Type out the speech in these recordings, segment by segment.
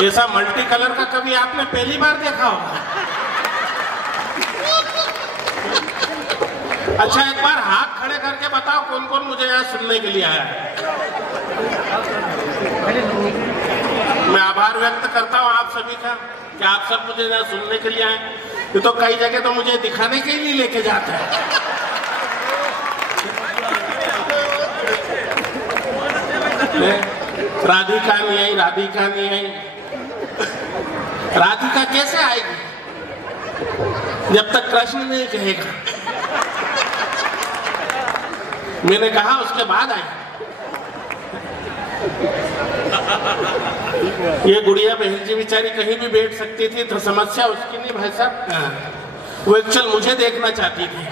ऐसा multi colour का कभी आपने पहली बार देखा होगा? अच्छा, एक बार हाथ खड़े करके बताओ कौन कौन मुझे यहाँ सुनने के लिए आया है। मैं आभार व्यक्त करता हूँ आप सभी का कि आप सब मुझे यहाँ सुनने के लिए आए। ये तो कई जगह तो मुझे दिखाने के लिए लेके जाते हैं। राधिका नहीं आई, राधिका नहीं आई। राधिका कैसे आएगी जब तक कृष्ण नहीं कहेगा? मैंने कहा उसके बाद आई। ये गुड़िया बहन जी बेचारी कहीं भी बैठ सकती थी, तो समस्या उसकी नहीं भाई साहब, वो एक्चुअल मुझे देखना चाहती थी।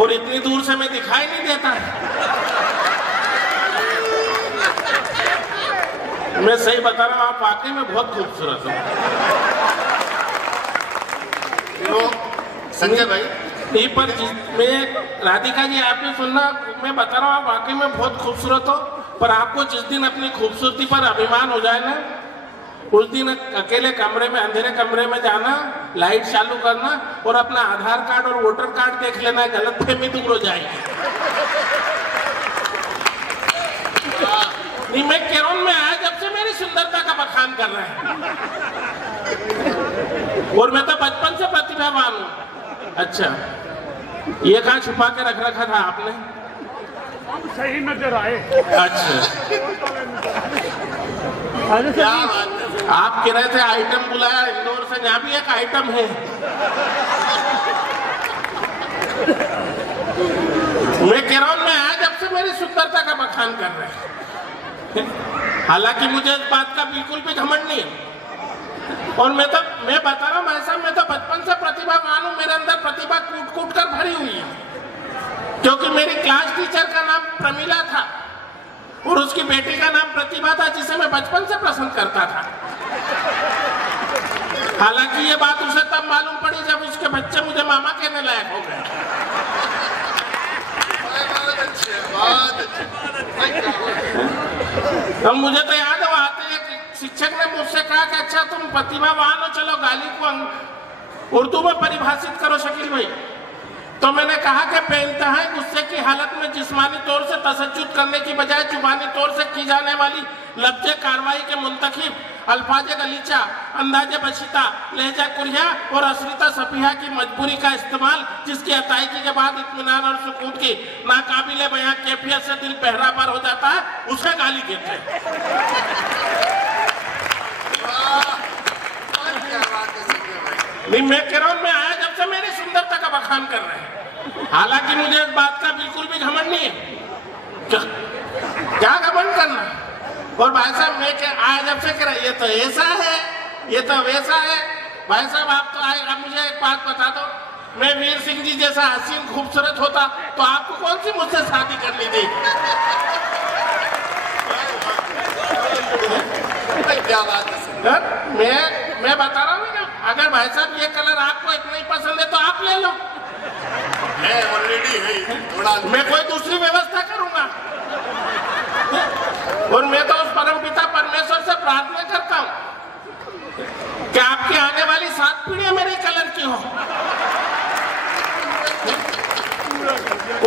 और इतनी दूर से मैं दिखाई नहीं देता है। मैं सही बता रहा हूँ, आप वाकई में बहुत खूबसूरत हो। संजय भाई, ये पर मैं राधिका जी आपने सुनना, मैं बता रहा हूँ आप वाकई में बहुत खूबसूरत हो। पर आपको जिस दिन अपनी खूबसूरती पर अभिमान हो जाए ना, उस दिन अकेले कमरे में, अंधेरे कमरे में जाना, लाइट चालू करना और अपना आधार कार्ड और वोटर कार्ड देख लेना, गलतफहमी दूर हो जाएगी। नहीं, मैं केरल में आया जब से मेरी सुंदरता का बखान कर रहे हैं, और मैं तो बचपन से प्रतिभावान हूँ। अच्छा, ये कहाँ छुपा के रख रखा था आपने? सही नजर आए। अच्छा, क्या बात है। आप कह रहे थे आइटम बुलाया इंदौर से, यहाँ भी एक आइटम है। मैं केरल में आया जब से मेरी सुंदरता का बखान कर रहे हैं। हालांकि मुझे इस बात का बिल्कुल भी घमंड नहीं है, और मैं बता रहा हूँ भाई साहब, मैं तो बचपन से प्रतिभावान हूँ। मेरे अंदर प्रतिभा कूट कूट कर भरी हुई है, क्योंकि मेरी क्लास टीचर का नाम प्रमीला था और उसकी बेटी का नाम प्रतिभा था, जिसे मैं बचपन से पसंद करता था। हालांकि ये बात उसे तब मालूम पड़ी जब उसके बच्चे मुझे मामा कहने लायक हो गए। तो मुझे तो याद है, आते शिक्षक ने मुझसे कहा कि अच्छा तुम प्रतिभावान हो, चलो गाली को उर्दू में परिभाषित करो शकील भाई। तो मैंने कहा कि बेइंतहा गुस्से की हालत में जिस्मानी तौर से तशद्दुद करने की बजाय जुबानी तौर से की जाने वाली लफ्ज़ कार्रवाई के मुंतखब अल्फाज गलीचा, अंदाज बशीता, लहजा कुरिया और असरीता सफिया की मजबूरी का इस्तेमाल, जिसकी अतायकी के बाद इत्मीनान और सुकून की नाकाबिले बयां कैफियत से दिल पहराबार हो जाता है, उसे गाली कहते हैं। नहीं, मैं केरल में आया जब से मेरी सुंदरता का बखान कर रहे हैं। हालांकि मुझे इस बात का बिल्कुल भी घमंड नहीं है। क्या घमंड करना? और भाई साहब, मैं आया जब से कह रहा, ये तो ऐसा है, ये तो वैसा है। भाई साहब, आप तो आए, आप मुझे एक बात बता दो, मैं वीर सिंह जी जैसा हसीन खूबसूरत होता तो आपको कौन सी मुझसे शादी करनी थी? क्या बात है। मैं बता रहा हूँ ना, अगर भाई साहब ये कलर आपको इतना ही पसंद है तो आप ले लो, है ऑलरेडी है थोड़ा। मैं कोई दूसरी व्यवस्था करूंगा। और मैं तो उस परमपिता परमेश्वर से प्रार्थना करता हूँ कि आपकी आने वाली 7 पीढ़ियां मेरे कलर की हो,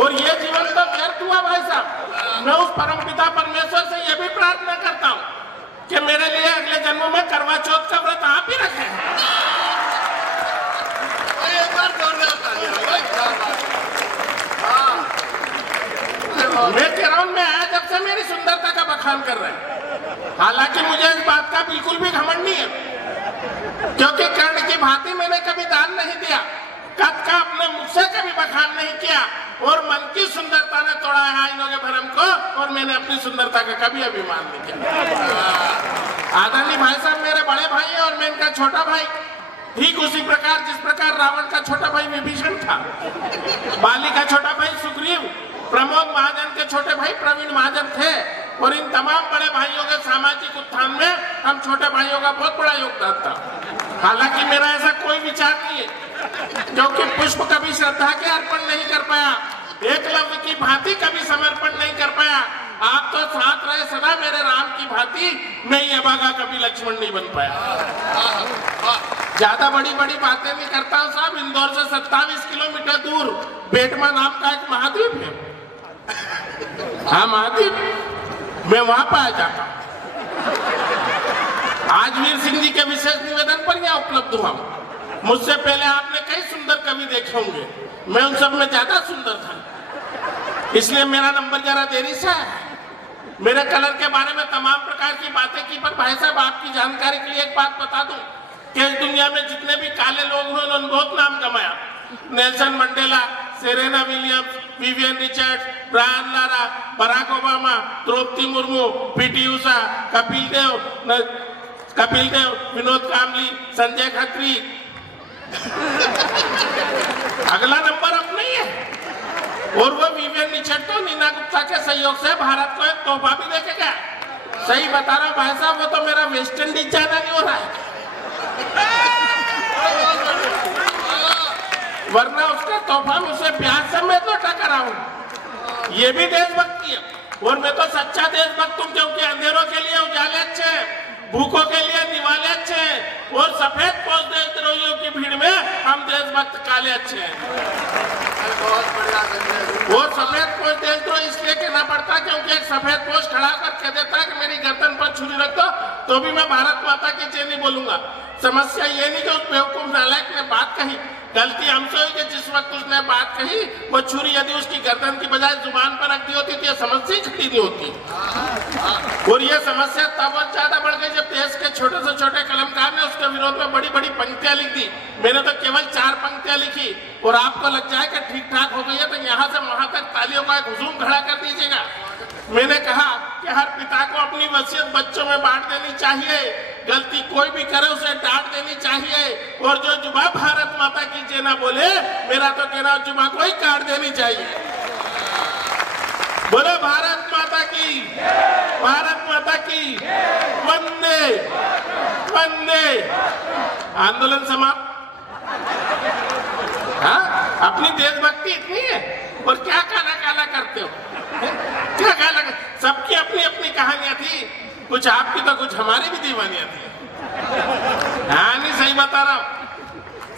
और ये जीवन तो व्यर्थ हुआ। भाई साहब, मैं उस परमपिता परमेश्वर से यह भी प्रार्थना करता हूँ कि मेरे लिए अगले जन्म में करवा चौथ का व्रत आप ही रखें। मैं केरल में आया जब से मेरी सुंदरता का बखान कर रहे हैं। हालांकि मुझे इस बात का बिल्कुल भी घमंड नहीं है, क्योंकि कर्ण की भांति मैंने कभी दान नहीं दिया, कद का अपने मुख से कभी बखान नहीं किया, और मन की सुंदरता ने तोड़ा है आईनों के भरम को, और मैंने अपनी सुंदरता का कभी अभिमान नहीं किया। आदरणीय भाई साहब मेरे बड़े भाई हैं और मैं इनका छोटा भाई। ठीक उसी प्रकार जिस प्रकार रावण का छोटा भाई विभीषण था, बाली का छोटा भाई सुग्रीव, प्रमोद महाजन के छोटे भाई प्रवीण महाजन थे, और इन तमाम बड़े भाइयों के सामाजिक उत्थान में हम छोटे भाइयों का बहुत बड़ा योगदान था। हालांकि मेरा ऐसा कोई विचार नहीं है, क्योंकि पुष्प कभी श्रद्धा के अर्पण नहीं कर पाया, एकलव्य की भांति कभी समर्पण नहीं कर पाया। आप तो साथ रहे सदा मेरे राम की भांति, मैं ये भागा कभी लक्ष्मण नहीं बन पाया। ज्यादा बड़ी बड़ी बातें नहीं करता हूँ साहब। इंदौर से 27 किलोमीटर दूर बेटमा नाम का एक महाद्वीप है। हाँ महाद्वीप, मैं वहां पाया जाता हूँ। आज वीर सिंह जी के विशेष निवेदन पर यहाँ उपलब्ध हुआ हूँ। मुझसे पहले आपने कई सुंदर कवि देखे होंगे, मैं उन सब में ज्यादा सुंदर था, इसलिए मेरा नंबर जरा देरी से है। मेरे कलर के बारे में तमाम प्रकार की बातें की, पर भाई साहब आपकी जानकारी के लिए एक बात बता दूं कि इस दुनिया में जितने भी काले लोग हुए उन्होंने बहुत नाम कमाया। Nelson Mandela, Serena Williams, Vivian Richards, Brian Lara, Barack Obama, Droupadi Murmu, PT Usha, Kapil Dev, Vinod Kambli, Sanjay Khatri. अगला नंबर अब नहीं है। और वो विवियन रिचर्ड तो नीना गुप्ता के सहयोग से भारत को एक तोहफा भी देके गया। सही बता रहा हूं भाई साहब, वो तो मेरा वेस्ट इंडीज जाना नहीं हो रहा है, वरना उसका तोहफा मुझसे ब्याज समेत लौटा कराऊं। ये भी देशभक्ति है। और मैं तो सच्चा देशभक्त हूं, क्योंकि अंधेरों के लिए उजाले अच्छे, भूखों के लिए निवाले अच्छे, और सफेद पोष देशद्रोहियों की भीड़ में हम देशभक्त काले अच्छे हैं। बहुत बढ़िया संजय। और सफेद पोष देशद्रोह इसलिए कहना पड़ता है क्योंकि एक सफेद पोष खड़ा कर कह देता है कि मेरी गर्दन पर छुरी रख दो, तो भी मैं भारत माता की जय नहीं बोलूंगा। समस्या ये नहीं कि उस बेवकूफ नालायक ने बात कही, गलती हमसे हुई कि जिस वक्त उसने बात कही वो छुरी यदि उसकी गर्दन की बजाय जुबान पर रख दी होती तो ये समस्या ही खड़ी नहीं होती। और ये समस्या तब बहुत ज्यादा बढ़ गई जब देश के छोटे से छोटे कलमकार ने उसके विरोध में बड़ी बड़ी पंक्तियां लिख दी। मैंने तो केवल 4 पंक्तियां लिखी, और आपको लग जाए कि ठीक ठाक हो गई है तो यहाँ से वहां तक तालियों का एक हुजूम खड़ा कर दीजिएगा। मैंने कहा कि हर पिता को अपनी वसीयत बच्चों में बांट देनी चाहिए, गलती कोई भी करे उसे डांट देनी चाहिए, और जो जुबा भारत माता की जय ना बोले, मेरा तो कहना जुबा को ही काट देनी चाहिए। बोलो भारत माता की, भारत माता की, वंदे वंदे। आंदोलन समाप्त। हाँ, अपनी देशभक्ति इतनी है, और क्या काला काला करते हो, क्या काला। सबकी अपनी अपनी कहानियां थी, कुछ आपकी तो कुछ हमारी भी दीवानियां थी। हाँ नहीं, सही बता रहा हूं।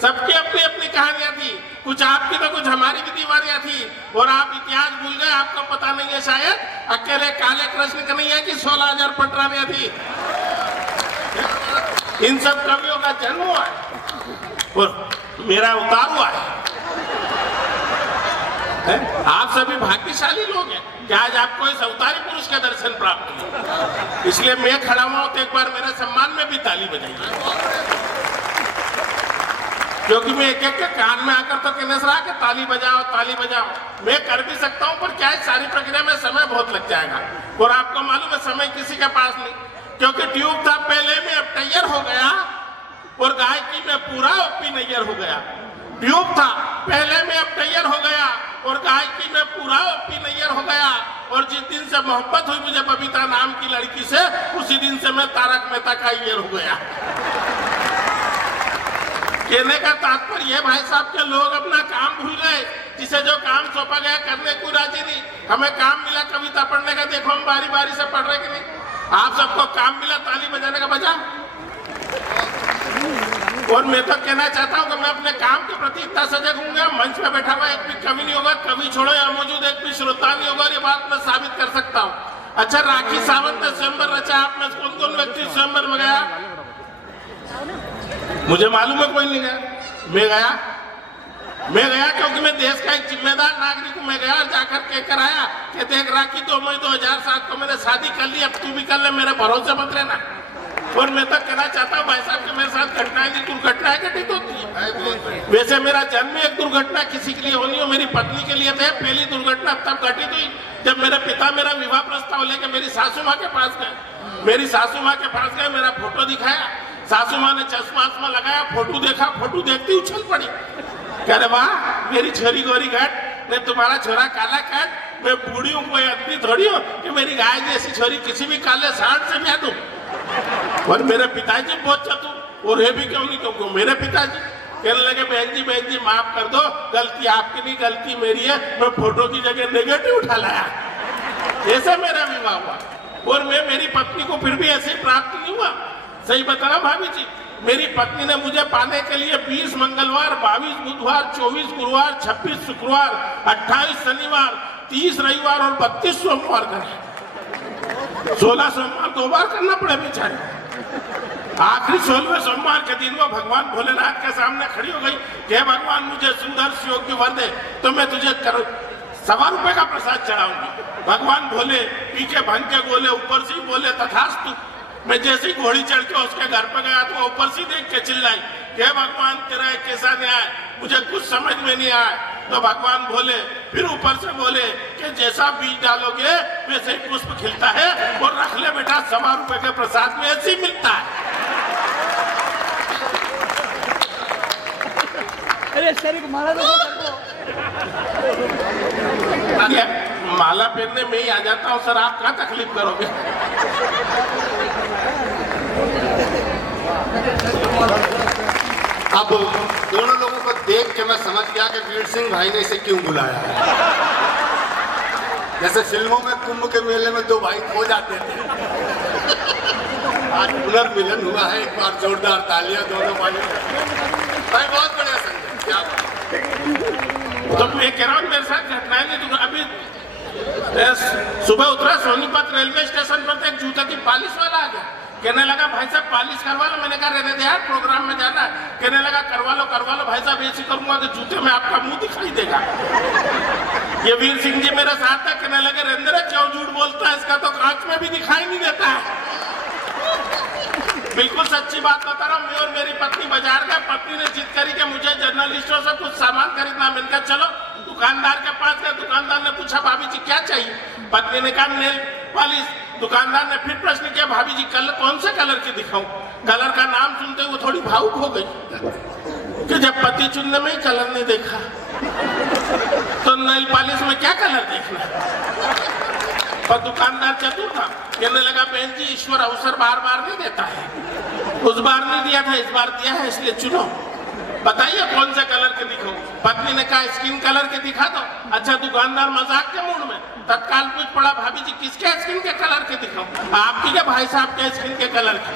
सबकी अपनी अपनी कहानियां थी, कुछ आपकी तो कुछ हमारी भी दीवानियां थी। और आप इतिहास भूल गए, आपको पता नहीं है शायद अकेले काले कृष्ण का नहीं है कि 16,000 पटरानियां थी। इन सब कवियों का जन्म हुआ है और मेरा उतार हुआ है। आप सभी भाग्यशाली लोग हैं कि आज आपको इस अवतारी पुरुष के दर्शन प्राप्त हुए, इसलिए मैं खड़ा हुआ हूं तो एक बार मेरे सम्मान में भी ताली बजाइए, क्योंकि मैं एक एक के कान में आकर तो कहने से रहा कि ताली बजाओ ताली बजाओ। मैं कर भी सकता हूं, पर क्या है सारी प्रक्रिया में समय बहुत लग जाएगा, और आपको मालूम है समय किसी के पास नहीं, क्योंकि ट्यूब था पहले में, अब तैयार हो गया, और गायकी में पूरा ओपी नैयर हो गया। ट्यूब था पहले में, अब तैयार हो गया, और गायकी में पूरा ओपी नैयर हो गया। और जिस दिन से मोहब्बत हुई मुझे बबीता नाम की लड़की से, उसी दिन से मैं तारक मेहता का ईयर हो गया। कहने का तात्पर्य यह भाई साहब के लोग अपना काम भूल गए, जिसे जो काम सौंपा गया करने को राजी नहीं। हमें काम मिला कविता पढ़ने का, देखो हम बारी बारी से पढ़ रहे कि नहीं। आप सबको काम मिला ताली बजाने का, बजा। और मैं तो कहना चाहता हूं कि मैं अपने काम के प्रति इतना सजग हूँ, मंच में बैठा हुआ एक भी कवि नहीं होगा, कवि छोड़ो यहाँ मौजूद एक भी श्रोता नहीं होगा, और ये बात मैं साबित कर सकता हूँ। अच्छा, राखी सावंत ने स्वयंवर रचा, आप में कौन कौन व्यक्ति स्वयंवर में गया? मुझे मालूम है कोई नहीं गया। मैं गया क्योंकि मैं देश का एक जिम्मेदार नागरिक हूं। मैं गया और जाकर कहकर आया कि देख राखी 2 मई 2007 को मैंने शादी कर ली, अब तू भी कर ले, मेरे भरोसे मत रहना। और मैं तो कहना चाहता हूँ भाई साहब कि मेरे साथ घटनाएं थी, दुर्घटनाएं घटित होती है। वैसे मेरा जन्म एक दुर्घटना किसी के लिए होनी हो, मेरी पत्नी के लिए थे। पहली दुर्घटना तब घटित हुई जब मेरे पिता मेरा विवाह प्रस्ताव लेकर मेरी सासू माँ के पास गए। मेरी सासू माँ के पास गए, मेरा फोटो दिखाया, सासू माँ ने चश्मा लगाया, फोटो देखा, फोटो देखती उछल पड़ी, कह रहे वाह मेरी छोरी गोरी घट ने तुम्हारा छोरा काला काट। मैं बूढ़ी हूँ, कोई आदमी थोड़ी हो कि मेरी गाय जैसी छोरी किसी भी काले सांड से ब्याह दूं। और मेरे पिताजी बहुत चतुर, और ये भी क्यों नहीं क्यों मेरे पिताजी कहने लगे बहन जी माफ कर दो, गलती आपकी नहीं गलती मेरी है, मैं फोटो की जगह नेगेटिव उठा लाया। ऐसे मेरा विवाह हुआ और मैं मेरी पत्नी को फिर भी ऐसे प्राप्त नहीं हुआ। सही बता रहा भाभी जी, मेरी पत्नी ने मुझे पाने के लिए 20 मंगलवार, 22 बुधवार, 24 गुरुवार, 26 शुक्रवार, 28 शनिवार, 30 रविवार और 32 सोमवार करे। 16 सोमवार 2 बार करना पड़े बेचारे। आखिरी 16वें सोमवार के दिन वो भगवान भोलेनाथ के सामने खड़ी हो गई कि भगवान मुझे सुंदर सुयोग्य वर दे तो मैं तुझे 1.25 रुपए का प्रसाद चढ़ाऊंगी। भगवान भोले पी के भंग के गोले ऊपर से ही बोले तथास्तु। मैं जैसे ही घोड़ी चढ़ के उसके घर पर गया तो ऊपर से देख के चिल्लाई कि भगवान तेरा कैसा न्याय, मुझे कुछ समझ में नहीं आया। तो भगवान भोले फिर ऊपर से बोले कि जैसा बीज डालोगे वैसे ही पुष्प खिलता है और रख ले बेटा 1.25 रुपए के प्रसाद में ऐसे ही मिलता है। अरे सर माला तो माला पहनने में ही आ जाता हूँ सर, आप क्या तकलीफ करोगे? अब दोनों लोगों को देख के मैं समझ गया कि वीर सिंह भाई ने इसे क्यों बुलाया है। जैसे फिल्मों में कुंभ के मेले में 2 भाई खो जाते थे, आज पुनर्मिलन हुआ है। एक बार जोरदार तालियां दोनों भाइयों भाई, बहुत बढ़िया संजय, क्या बात। तो मैं कह रहा हूँ मेरे साथ घटनाएं नहीं। तो अभी सुबह उतरा सोनीपत रेलवे स्टेशन पर एक जूता की पालिश वाला आ गया, कहने लगा भाई साहब पालिश करवा लो। मैंने कहा रहने दे यार, प्रोग्राम में जाना है। कहने लगा करवा लो भाई साहब, ऐसी करूंगा तो जूते में आपका मुंह दिखाई देगा। ये वीर सिंह जी मेरे साथ था, कहने लगे रेंद्र क्यों झूठ बोलता है, इसका तो कांच में भी दिखाई नहीं देता है। बिल्कुल सच्ची बात बता रहा हूँ। मैं और मेरी पत्नी बाजार गए, पत्नी ने जिद करी कि मुझे जर्नलिस्टों से कुछ सामान खरीदना। मैंने कहा चलो। दुकानदार के पास गए, दुकानदार ने पूछा भाभी जी क्या चाहिए? पत्नी ने कहा नेल पॉलिश। दुकानदार ने फिर प्रश्न किया भाभी जी कौन से कलर की दिखाऊं? कलर का नाम सुनते वो थोड़ी भावुक हो गई कि जब पति चुनने में ही कलर नहीं देखा तो नेल पॉलिश में क्या कलर देखना। पर दुकानदार चतुर था, कहने लगा बहन जी ईश्वर अवसर बार बार नहीं देता है, उस बार नहीं दिया था इस बार दिया है, इसलिए चुनो। बताइए कौन से कलर के दिखाऊं? पत्नी ने कहा स्किन कलर के दिखा दो। अच्छा दुकानदार मजाक के मूड में तत्काल पूछ पड़ा भाभी जी किसके स्किन के कलर के दिखाऊं? आपकी के भाई साहब के स्किन के कलर के।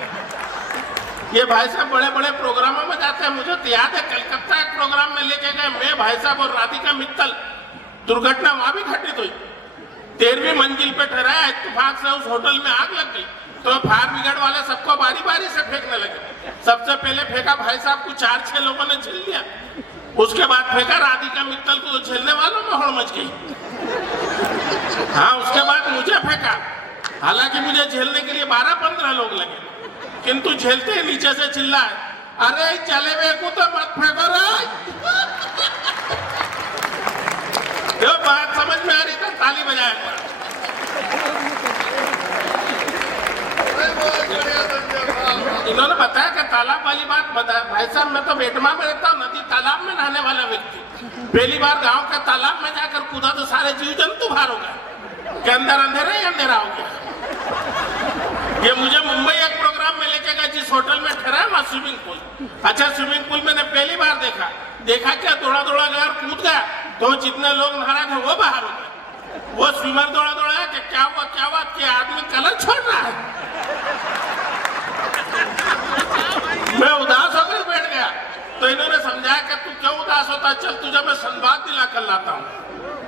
ये भाई साहब बड़े बड़े प्रोग्रामों में जाते हैं। मुझे तो याद है कलकत्ता एक प्रोग्राम में लेके गए मैं, भाई साहब और राधिका मित्तल। दुर्घटना वहां भी घटित हुई। 13वीं मंजिल पे ठहराया, इत्तेफाक से उस होटल में आग लग गई तो फायर ब्रिगेड वाले सबको बारी बारी से फेंकने लगे। सबसे पहले फेंका भाई साहब को, 4-6 लोगों ने झेल लिया। उसके बाद फेंका राधिका मित्तल को, तो झेलने वालों में होड़ मच गई। हाँ उसके बाद मुझे फेंका, हालांकि मुझे झेलने के लिए 12-15 लोग लगे, किंतु झेलते ही नीचे से चिल्लाए अरे चले हुए को तो मत फेंको रे। जो बात समझ में आ रही था ताली बजाया। इन्होंने बताया कि तालाब वाली बात बताया। भाई साहब मैं तो बेटमा में रहता हूँ, नदी तालाब में नहाने वाला व्यक्ति। पहली बार गांव के तालाब में जाकर कूदा तो सारे जीव जंतु बाहर हो गए कि अंदर अंधेरा ही अंधेरा हो गया। ये मुझे मुंबई एक प्रोग्राम में लेके गए जिस होटल में ठहरा है वहाँ स्विमिंग पूल। अच्छा स्विमिंग पूल मैंने पहली बार देखा क्या दौड़ा गया कूद गया तो जितने लोग नहा रहे थे वो बाहर हो गए। वो स्विमर दौड़ा कि क्या हुआ कि आदमी कलर छोड़ रहा है। मैं उदास होकर बैठ गया तो इन्होंने समझाया कि तू क्यों उदास होता है, चल तुझे मैं संवाद दिला कर लाता हूँ।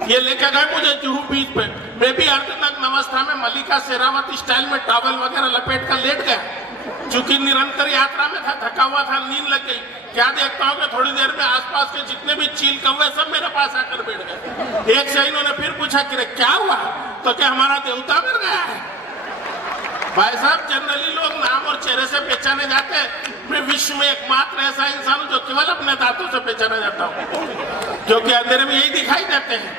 ये लेके गए मुझे जुहू बीच पे। मैं भी अर्धनग्न अवस्था में मलिका शेरावत स्टाइल में टॉवल वगैरह लपेट कर लेट गया। चूंकि निरंतर यात्रा में था, थका हुआ था, नींद लग गई। क्या देखता हूँ कि थोड़ी देर में आसपास के जितने भी चील कौवे सब मेरे पास आकर बैठ गए। एक से इन्होंने फिर पूछा कि क्या हुआ, तो क्या हमारा देवता मर गया है? भाई साहब जनरली लोग नाम और चेहरे से पहचाने जाते हैं। मैं विश्व में एकमात्र ऐसा इंसान हूँ जो केवल अपने दांतों से पहचाना जाता हूँ, क्योंकि अंधेरे में यही दिखाई देते हैं।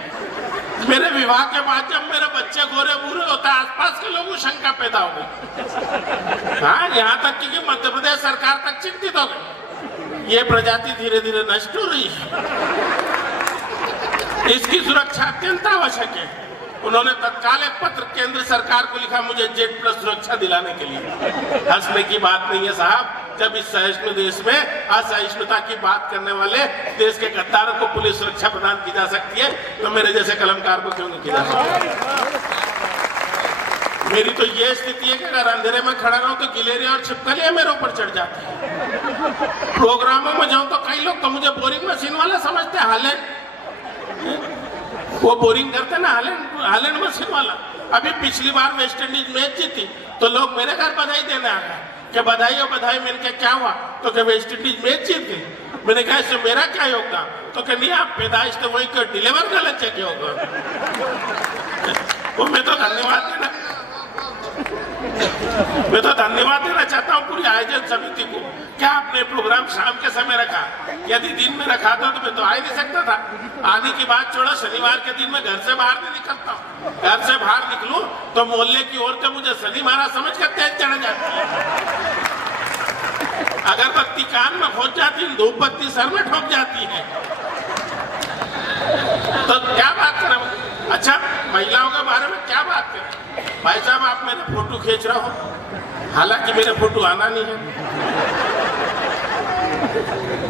मेरे विवाह के बाद जब मेरे बच्चे गोरे बूरे होता है आसपास के लोगों को शंका पैदा हो गई। हाँ यहाँ तक कि मध्य प्रदेश सरकार तक चिंतित हो गई। ये प्रजाति धीरे धीरे नष्ट हो रही है, इसकी सुरक्षा अत्यंत आवश्यक है। उन्होंने तत्काल एक पत्र केंद्र सरकार को लिखा मुझे Z+ सुरक्षा दिलाने के लिए। हंसने की बात नहीं है साहब, जब इस सहिष्णु देश में असहिष्णुता की बात करने वाले देश के गद्दारों को पुलिस सुरक्षा प्रदान की जा सकती है, तो मेरे जैसे कलमकार को क्यों नहीं की जा सकती? मेरी तो ये स्थिति है कि अगर अंधेरे में खड़ा रहूं तो गिलेरिया और छिपकलियां मेरे ऊपर चढ़ जाती है। प्रोग्रामों में जाऊं तो कई लोग तो मुझे बोरिंग मशीन वाला समझते हैं। हालैंड, वो बोरिंग करते ना, हालैंड मशीन वाला। अभी पिछली बार वेस्ट इंडीज मैच जीती तो लोग मेरे घर बधाई देने आ गए कि बधाई हो बधाई। मैंने कहा क्या हुआ? तो क्या वेस्ट इंडीज मैच जीत गई? मैंने कहा इससे मेरा क्या योगदान? तो क्या नहीं, आप पैदाइश तो वही कर, डिलीवर गलत चेक होगा। वो मैं तो धन्यवाद देना चाहता हूँ पूरी आयोजन समिति को। क्या आपने प्रोग्राम शाम के समय रखा? यदि दिन में रखा था तो मैं तो आ ही नहीं सकता था। आने की बात छोड़ो, शनिवार के दिन मैं घर से बाहर नहीं निकलता हूँ। घर से बाहर निकलूं तो मोहल्ले की औरतें मुझे शनि महाराज समझ कर तेज चढ़ जाती है। अगर बत्ती कान में खोज जाती है, धूप बत्ती सर में ठोक जाती है। तो क्या बात करें? अच्छा, महिलाओं के बारे में क्या बात करें? भाई साहब, आप मेरे फोटो खींच रहे हो, हालांकि मेरे फोटो आना नहीं है।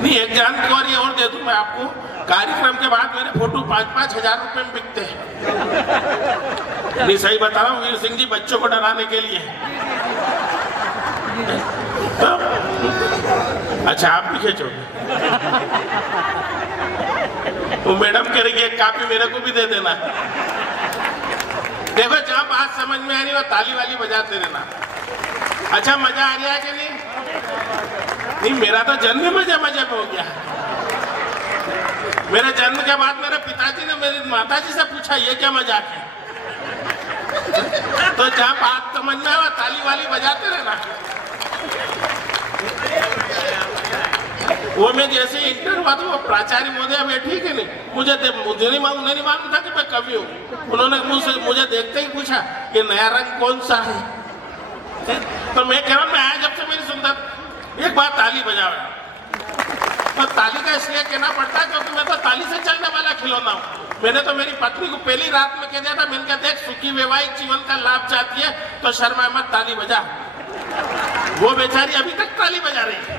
नहीं, एक जानकारी और दे दूं मैं आपको, कार्यक्रम के बाद मेरे फोटो 5-5 हजार रुपए में बिकते हैं। नहीं, सही बता रहा हूँ वीर सिंह जी, बच्चों को डराने के लिए। तो अच्छा, आप भी खींचोगे? तो मैडम कह रही है एक कापी मेरे को भी दे देना। देखो, जहाँ बात समझ में आ रही हो ताली वाली बजाते रहना। अच्छा, मजा आ रहा है कि नहीं? नहीं, मेरा तो जन्म मजे में हो गया। मेरे जन्म के बाद मेरे पिताजी ने मेरी माताजी से पूछा ये क्या मजाक है? तो जहाँ बात समझ में आया ताली वाली बजाते रहना। वो मैं जैसे इंटर हुआ तो वो प्राचार्य महोदय बैठी कि नहीं, मुझे नहीं मालूम था कि मैं कवि हूँ। उन्होंने मुझे देखते ही पूछा ये नया रंग कौन सा है? तो मैं कह रहा हूँ, मैं आया जब से मेरी सुंदर, एक बार ताली बजाओ। तो ताली का इसलिए कहना पड़ता है क्योंकि मैं तो ताली से चलने वाला खिलौना हूँ। मैंने तो मेरी पत्नी को पहली रात में कह दिया था, मैंने कहा देख, सुखी वैवाहिक जीवन का लाभ चाहती है तो शर्मा मत, ताली बजा। वो बेचारी अभी तक ताली बजा रही है।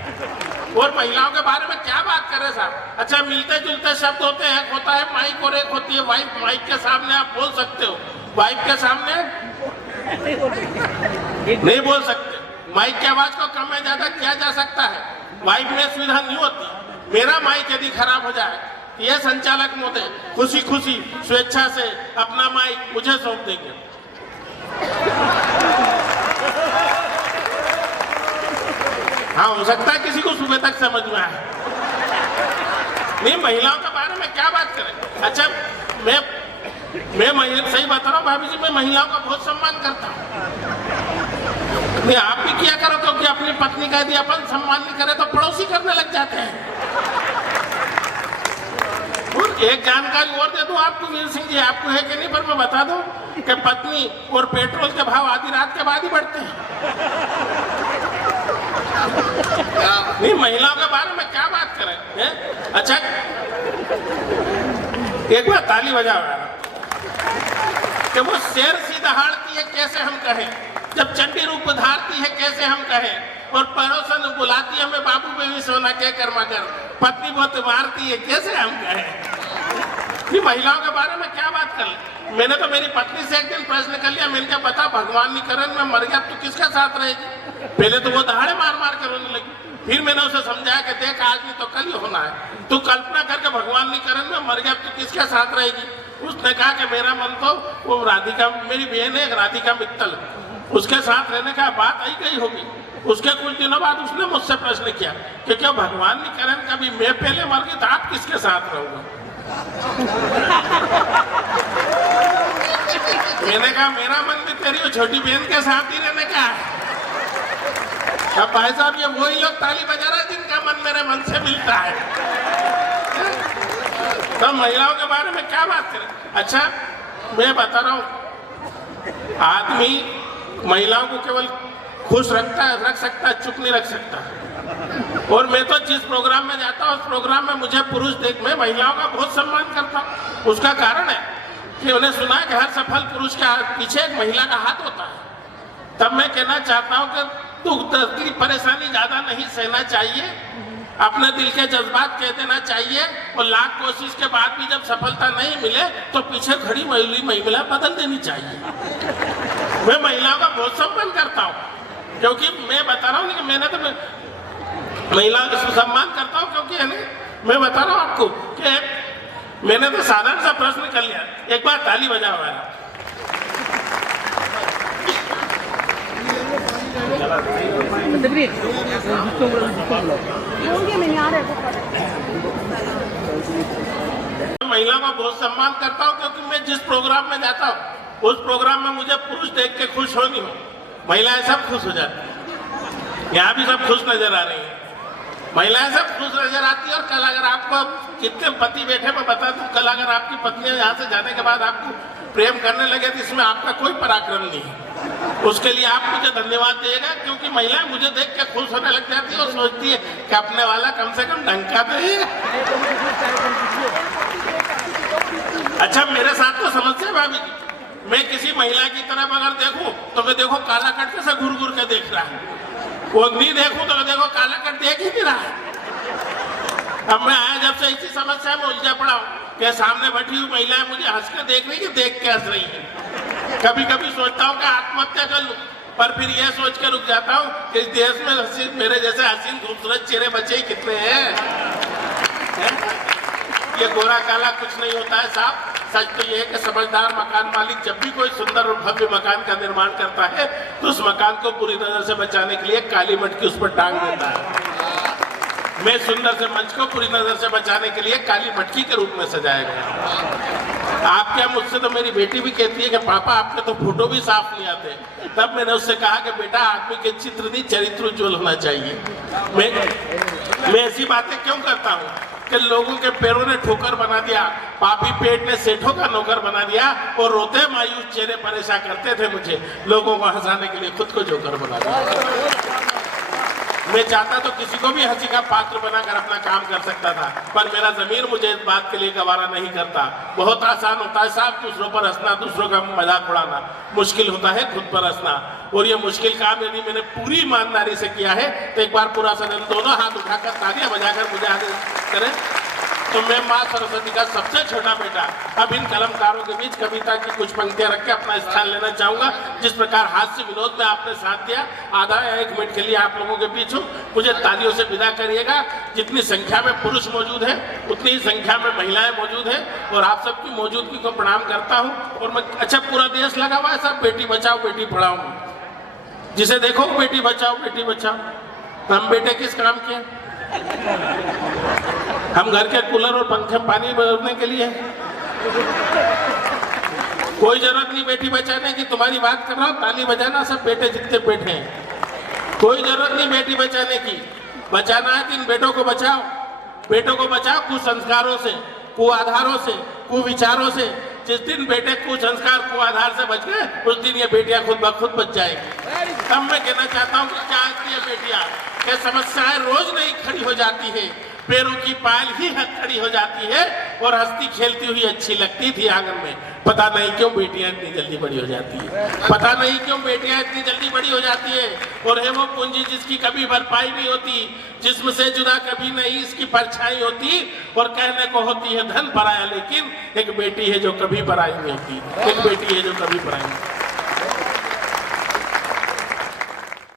और महिलाओं के बारे में क्या बात करें साहब? अच्छा, मिलते जुलते शब्द होते हैं, एक होता है माइक और एक होती है वाइफ। माइक के सामने आप बोल सकते हो, वाइफ के सामने नहीं बोल सकते। माइक की आवाज को कम या ज्यादा किया जा सकता है, वाइफ में सुविधा नहीं होती। मेरा माइक यदि खराब हो जाए, यह संचालक महोदय खुशी खुशी स्वेच्छा से अपना माइक मुझे सौंप देंगे। हाँ, हो सकता है किसी को सुबह तक समझ में आए। नहीं, महिलाओं के बारे में क्या बात करें? अच्छा, मैं सही बता रहा हूँ भाभी जी, मैं महिलाओं का बहुत सम्मान करता हूँ। नहीं, आप भी किया करो, क्योंकि अपनी पत्नी का यदि अपन सम्मान नहीं करे तो पड़ोसी करने लग जाते हैं। और एक जानकारी और दे दूं आपको वीर सिंह जी, आपको है कि नहीं, पर मैं बता दूं कि पत्नी और पेट्रोल के भाव आधी रात के बाद ही बढ़ते हैं। नहीं, महिलाओं के बारे में क्या बात करें है? अच्छा, एक बार ताली बजाओ कि वो शेर सी दहाड़ती है कैसे हम कहें, जब चंडी रूप धारती है कैसे हम कहें, और पड़ोसन बुलाती है हमें बाबू बेबी सोना कह कर, मगर पत्नी बहुत मारती है कैसे हम कहें। ये महिलाओं के बारे में क्या बात कर? मैंने तो मेरी पत्नी से एक दिन प्रश्न कर लिया, मैंने क्या पता भगवान नहीं करे मैं मर गया तो किसके साथ रहेगी? पहले तो वो दहाड़े मार मार कर रोने लगी। फिर मैंने उसे समझाया कि देख, आज नहीं तो कल ही होना है, तू कल्पना करके भगवान नहीं करे मैं मर गया तो किसके साथ रहेगी? उसने कहा कि मेरा मन तो वो राधिका, मेरी बहन है राधिका मित्तल, उसके साथ रहने का बात आई गई होगी। उसके कुछ दिनों बाद उसने मुझसे प्रश्न किया कि क्या भगवान नहीं करे कभी मैं पहले मर गई तो आप किसके साथ रहोगे? मैंने कहा मेरा मन भी तेरी वो छोटी बहन के साथ ही रहने का है। अब भाई साहब, ये वही लोग ताली बजा रहे हैं जिनका मन मेरे मन से मिलता है। तो महिलाओं के बारे में क्या बात करें? अच्छा, मैं बता रहा हूँ, आदमी महिलाओं को केवल खुश रख सकता है, चुप नहीं रख सकता। और मैं तो जिस प्रोग्राम में जाता हूँ उस प्रोग्राम में मुझे पुरुष देख, मैं महिलाओं का बहुत सम्मान करता हूँ। उसका कारण है कि उन्हें सुना है कि हर सफल पुरुष के पीछे एक महिला का हाथ होता है। तब मैं कहना चाहता हूँ कि दुख तकलीफ परेशानी ज्यादा नहीं सहना चाहिए, अपने दिल के जज्बात कह देना चाहिए और लाख कोशिश के बाद भी जब सफलता नहीं मिले तो पीछे खड़ी महिला बदल देनी चाहिए। मैं महिलाओं का बहुत सम्मान करता हूँ, क्योंकि मैं बता रहा हूँ कि मैंने तो महिलाओं का सम्मान करता हूँ, क्योंकि है ना मैं बता रहा हूँ आपको कि मैंने तो साधारण सा प्रश्न कर लिया। एक बार ताली बजा हुआ है। महिला का बहुत सम्मान करता हूँ, क्योंकि मैं जिस प्रोग्राम में जाता हूँ उस प्रोग्राम में मुझे पुरुष देख के खुश हो नहीं हो, महिलाएं सब खुश हो जाती हैं। यहाँ भी सब खुश नजर आ रही हैं, महिलाएं सब खुश नजर आती है। और कल अगर आपको कितने पति बैठे मैं बता दूं, कल अगर आपकी पत्नियां यहाँ से जाने के बाद आपको प्रेम करने लगे तो इसमें आपका कोई पराक्रम नहीं है। उसके लिए आप मुझे धन्यवाद देगा, क्योंकि महिलाएं मुझे देख के खुश होने लग जाती है और सोचती है कि अपने वाला कम से कम ढंग का तो है। अच्छा, मेरे साथ तो समस्या भाभी जी, मैं किसी महिला की तरफ अगर देखूं तो मैं देखो काला कट कैसे घूर घूर के देख रहा है, वो नहीं देखूं तो देखो काला कट देख ही नहीं रहा है। अब मैं आया जब से इसी समस्या में उलझा पड़ा हूँ कि सामने बैठी हुई महिलाएं मुझे हंस के देख रही है, देख के हंस रही है। कभी कभी सोचता हूँ कि आत्महत्या कर लूं, पर फिर यह सोच के रुक जाता हूँ कि इस देश में मेरे जैसे हसीन खूबसूरत चेहरे बचे ही कितने हैं। ये गोरा काला कुछ नहीं होता है साहब। सच तो ये है कि समझदार मकान मालिक जब भी कोई सुंदर और भव्य मकान का निर्माण करता है तो उस मकान को बुरी नजर से बचाने के लिए काली मटकी उस पर टांग देता है। मैं सुंदर से मंच को बुरी नजर से बचाने के लिए काली मटकी के रूप में सजाया गया। आप क्या, मुझसे तो मेरी बेटी भी कहती है कि पापा आपके तो फोटो भी साफ नहीं आते। तब मैंने उससे कहा कि बेटा, आदमी के चित्र नहीं चरित्र उज्ज्वल होना चाहिए। मैं ऐसी बातें क्यों करता हूँ कि लोगों के पैरों ने ठोकर बना दिया, पापी पेट ने सेठों का नौकर बना दिया और रोते मायूस चेहरे परेशान करते थे मुझे, लोगों को हंसाने के लिए खुद को जोकर बना दिया। मैं चाहता तो किसी को भी हंसी का पात्र बनाकर अपना काम कर सकता था, पर मेरा जमीर मुझे इस बात के लिए गवारा नहीं करता। बहुत आसान होता है साहब दूसरों पर हंसना, दूसरों का मजाक उड़ाना। मुश्किल होता है खुद पर हंसना, और ये मुश्किल काम यदि मैंने पूरी ईमानदारी से किया है तो एक बार पूरा सदन दोनों हाथ उठाकर तालियां बजाकर मुझे आगे करें। तो मैं माँ सरस्वती का सबसे छोटा बेटा अब इन कलमकारों के बीच कविता की कुछ पंक्तियां रख के अपना स्थान लेना चाहूंगा। जिस प्रकार हास्य विनोद में आपने साथ दिया, आधा या 1 मिनट के लिए आप लोगों के बीच हूँ, मुझे तालियों से विदा करिएगा। जितनी संख्या में पुरुष मौजूद है उतनी ही संख्या में महिलाएं मौजूद है, और आप सबकी मौजूदगी को प्रणाम करता हूँ। और मैं, अच्छा, पूरा देश लगा हुआ है सब बेटी बचाओ बेटी पढ़ाओ, जिसे देखो बेटी बचाओ बेटी बचाओ। हम बेटे किस काम के? हम घर के कूलर और पंखे पानी भरने के लिए। कोई जरूरत नहीं बेटी बचाने की, तुम्हारी बात कर रहा हूँ, ताली बजाना सब बेटे जितने बैठे हैं। कोई जरूरत नहीं बेटी बचाने की, बचाना है तो इन बेटों को बचाओ। बेटों को बचाओ कुसंस्कारों से, कुआधारों से, कुविचारों से। जिस दिन बेटे कुसंस्कार कुआधार से बच गए उस दिन ये बेटियां खुद ब खुद बच जाएंगी। तब मैं कहना चाहता हूँ कि क्या ये बेटियां क्या समस्याएं रोज नहीं खड़ी हो जाती है, पैरों की पायल ही खड़ी हो जाती है और हंसती खेलती हुई अच्छी लगती थी आंगन में। पता नहीं क्यों बेटियां इतनी जल्दी बड़ी हो जाती है, पता नहीं क्यों बेटियां इतनी जल्दी बड़ी हो जाती है। और है वो पूंजी जिसकी कभी भरपाई नहीं होती, जिस्म से जुदा कभी नहीं इसकी परछाई होती, और कहने को होती है धन पराया, लेकिन एक बेटी है जो कभी पराई नहीं होती, एक बेटी है जो कभी पराई नहीं।